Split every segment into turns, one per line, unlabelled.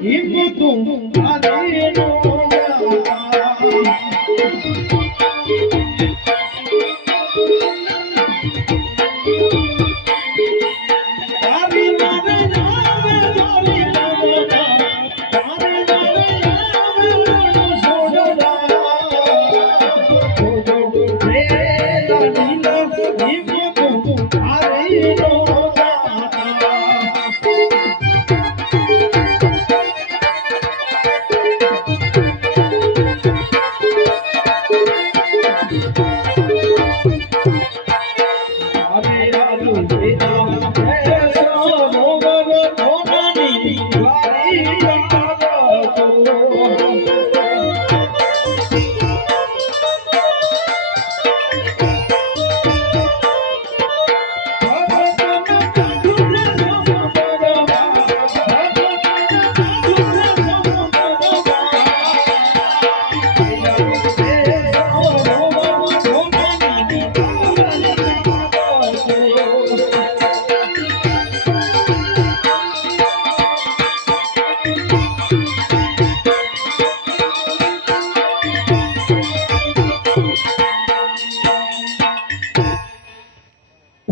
你不懂 thank you.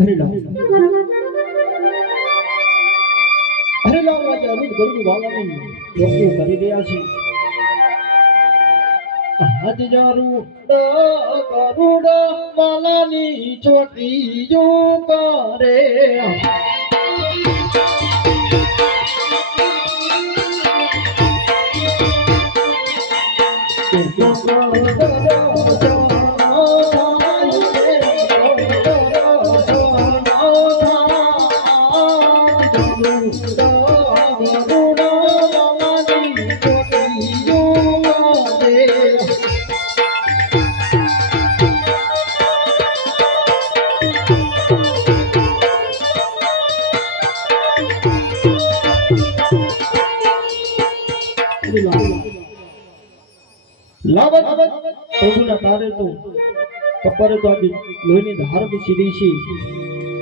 Amit ગરુડ વાલાની યોગ્ય કરી રહ્યા છે. હાથ જરૂર ગરુડ વાલાની ચોટી જો કરે. લાવત, પ્રભુના તારે તો કપરે તો આજે લોહીની ધાર સીધી છે.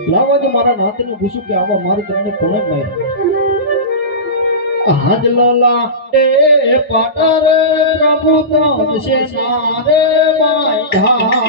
લાવવા જો મારા નાતને પૂછું કે આવા મારે તમને કોને માર્યા માયા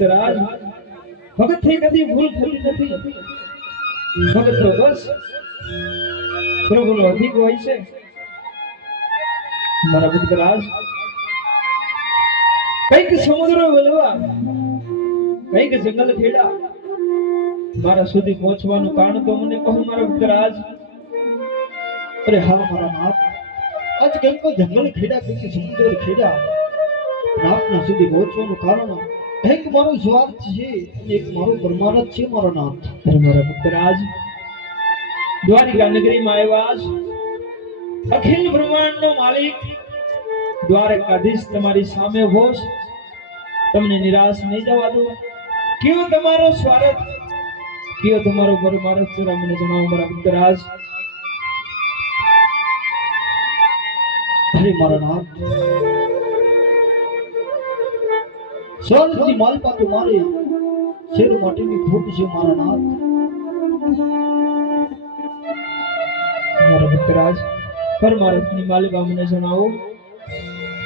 ભક્તરાજ ભગત થઈ નથી ભૂલ થતી નથી. ભગત તો બસ પ્રભુનો અધિક હોય છે. મારા ભક્તરાજ કંઈક સમુદ્ર વલવા કંઈક જંગલ ખેડા મારા સુધી પહોંચવાનું કારણ તો મને કહું, મારા ભક્તરાજ અરે હા મારા નાથ, આજ કંઈક જંગલ ખેડા કંઈક સમુદ્ર ખેડા રાતના સુધી પહોંચવાનું કારણ એક મારો સ્વાર્થ છે એક મારો પરમારથ છે, મારો નાથ. મારા ભક્તરાજ દ્વારિકા નગરીમાં આવ્યા. અખિલ બ્રહ્માંડનો માલિક દ્વારકાધીશ તમારી સામે હોશ. તમને નિરાશ નહીં જવા દો. કયો તમારો સ્વાર્થ? કયો તમારો પરમારથ? છે મને જણાવો મારા ભક્તરાજ અરે મારા નાથ. સ્વર્ગની માલપા તો મારે શેર માટેની ખોટ છે મારા નાથ. મારા ભક્તરાજ પરમારથની માલિકા મને જણાવો.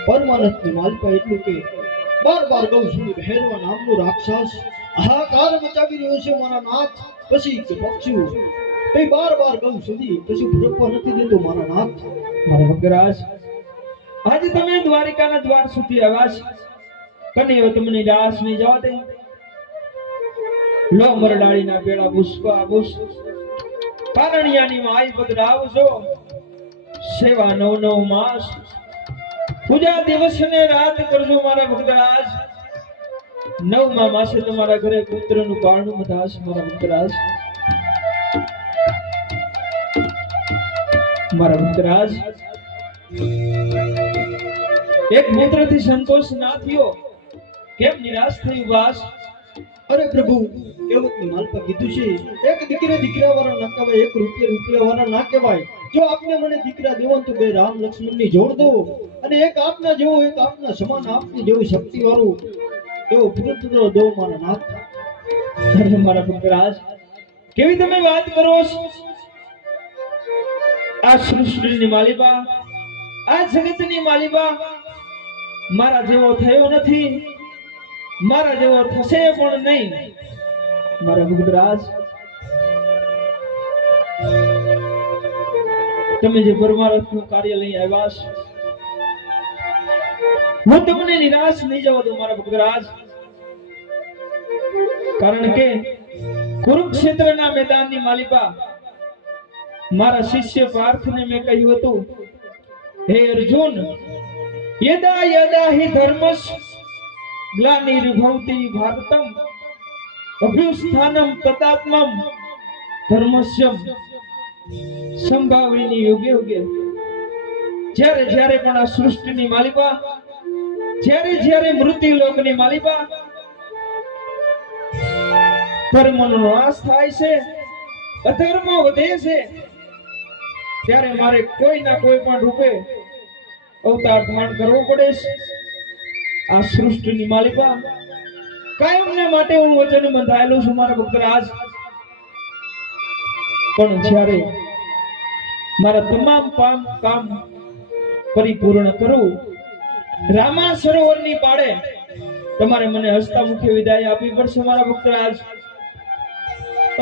પરમારથની માલિકા એટલું કે બાર બાર ગૌ સુધી ભૈરવા નામનો રાક્ષસ. હાહાકાર મચાવી રહ્યો છે મારા નાથ. પછી કે પક્ષી એ બાર બાર ગૌ સુધી કશું ફરકવા નથી દેતો મારા નાથ. મારા ભક્તરાજ આજે તમે દ્વારિકાના દ્વાર સુધી આવ્યા કનૈયો તમને દાસ નહીં જવા દે. લો મરડાળીના પેડા પુષ્પા પુષ કારણિયાની માય બદલાવજો સેવા નવ નવ માસ. પૂજા દિવસ ને રાત કરજો મારા ભક્તરાજ. નવમા માસે તમારા ઘરે પુત્રનું પારણું બધાશ મારા ભક્તરાજ. મારા ભક્તરાજ. એક પુત્રથી સંતોષ ના થયો. કેમ નિરાશ થઈ વાસ અરે પ્રભુ, એવું કે માલ પર કીધું છે, એક દીકરે દીકરા વાળો ના કહેવાય, એક રૂપિયા રૂપિયા વાળો ના કહેવાય. જો આપને મને દીકરા દેવો તો બે રામ લક્ષ્મણની જોડ દો અને એક આપના જેવો, એક આપના સમાન આપની જેવું શક્તિ વાળું એવો પુત્ર દો મારા નાથ. મારા પુત્રરાજ કેવી તમે વાત કરો આ સૃષ્ટિની માલિકા આ જગતની માલિકા મારા જેવો થયો નથી. મારા જેવો થશે પણ નહીં. મારા ભૂતરાજ, તમે જે પરમારથનું કાર્ય લઈ આવ્યા છો, હું તમને નિરાશ નહીં જવા દઉં, મારા ભૂતરાજ. કારણ કે કુરુક્ષેત્રના મેદાનની માલિકા મારા શિષ્ય પાર્થને મેં કહ્યું હતું, હે અર્જુન, યદા યદા હિ ધર્મસ ગ્લાનિર્ભવતિ ભારતમ અભ્યુસ્થાનમ તતાત્મમ ધર્મસ્યમ સંભાવિની યોગ્ય યોગ્ય જ્યારે જ્યારે પણ આ સૃષ્ટિની માલિકા, જ્યારે જ્યારે મૃત્યુ લોકની માલિકા ધર્મનો નાશ થાય છે, અધર્મ વધે છે, ત્યારે મારે કોઈ ના કોઈ પણ રૂપે અવતાર ધારણ કરવો પડે છે. આ સૃષ્ટિની માલિકા. કાયમને માટે હું વચન બંધાયેલો છું, મારા ભક્તરાજ પણ જ્યારે મારા તમામ પામ કામ પરિપૂર્ણ કરું, રામા સરોવરની પાડે તમારે મને હસતા મુખે વિદાય આપવી પડશે, મારા ભક્તરાજ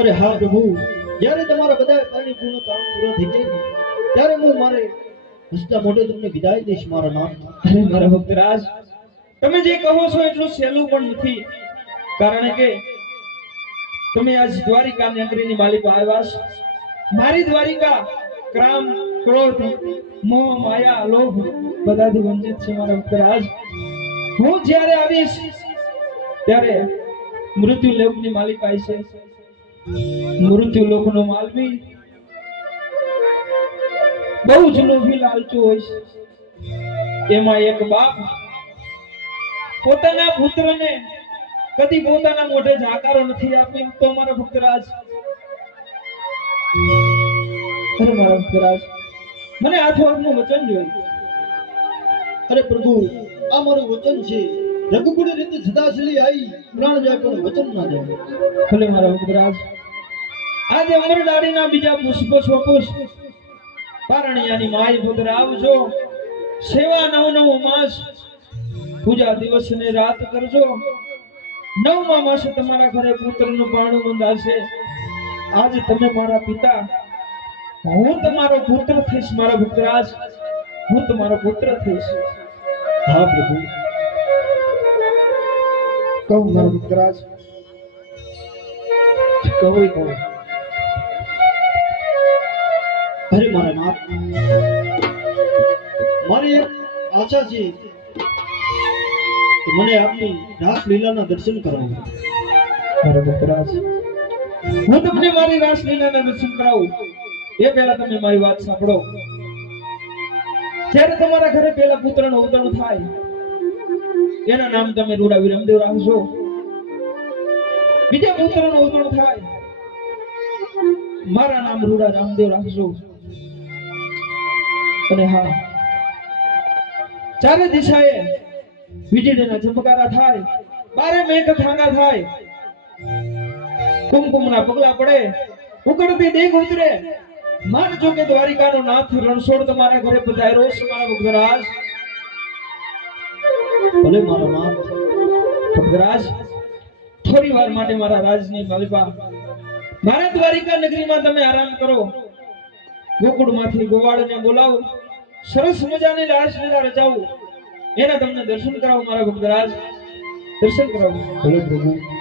અરે હા, પ્રભુ, જ્યારે તમારા બધા પરિપૂર્ણ કામ પૂરા થઈ જાય ત્યારે હું મારે હસતા મોઢે તમને વિદાય દઈશ, મારા નામ. અરે મારા ભક્તરાજ તમે જે કહો છો એટલું સહેલું પણ નથી. કારણ કે તમે આજ દ્વારિકા નગરીની માલિક આવ્યા છો. મારી દ્વારિકા ક્રામ, ક્રોધ, મોહ, માયા, લોભ બધાથી વંચિત છે મારા ભક્તરાજ હું જ્યારે આવીશ, ત્યારે મૃત્યુ લોકની માલિકા છે. મૃત્યુ લોકનો માલવી બહુ જ લોભી લાલચું હોય છે. એમાં એક બાપ પોતાના પુત્રને કદી પોતાના મોઢે જાકારો નથી આપી તો અમારા ભક્તરાજ. અરે મારા ભક્તરાજ, મને આ આપનું વચન જોયું
અરે પ્રભુ, આ મારું વચન છે. રઘુકુળ રીતે સદાશલી આવી પ્રાણ જાય પણ વચન ના જાય
ભલે મારા ભક્તરાજ, આજે અમર દાડીના બીજા પુષ્પ સ્વપુષ્પ પારણિયાની માય પુત્ર આવજો. સેવા નવ નવ માસ પૂજા દિવસ ને રાત કરજો. નવમા માસે તમારા ઘરે પુત્રનું પાણું બંધાશે આજ તમે મારા પિતા. હું તમારો પુત્ર થઈશ, મારા ભક્તરાજ હું તમારો પુત્ર થઈશ.
હા, પ્રભુ.
કહું, મારો પુત્રાજ. કહું કહું.
અરે, મારા નાથ. મારી કે મને આપની રાસ લીલાના દર્શન કરાવો.
મારા હું તમને મારી રાસલીલાના દર્શન કરાવું. એ પહેલા તમે મારી વાત સાંભળો. જ્યારે તમારા ઘરે પહેલા પુત્રનું અવતરણ થાય એના નામ તમે રૂડા વિરમદેવ રાખજો. બીજા પુત્રનું અવતરણ થાય મારા નામ રૂડા રામદેવ રાખજો. અને હા ચારે દિશાએ વીજળીના ઝબકારા થાય, બારે મેઘ ખાંગા થાય. કુમકુમના પગલા પડે, ઉકળતી દેખ ઉતરે. માન કે દ્વારિકાનો નાથ રણછોડ તમારા ઘરે પધાર્યો છે, મારા ભક્તરાજ.
ભલે મારા નાથ,
ભક્તરાજ, થોડી વાર માટે મારા રાજની માલિકા મારા દ્વારિકા નગરીમાં તમે આરામ કરો. ગોકુળમાંથી ગોવાળને બોલાવો. સરસ મજાની રાસલીલા રચાવો એના તમને દર્શન કરાવો મારા ગુપ્તરાજ દર્શન કરાવો.
ભલે પ્રભુ.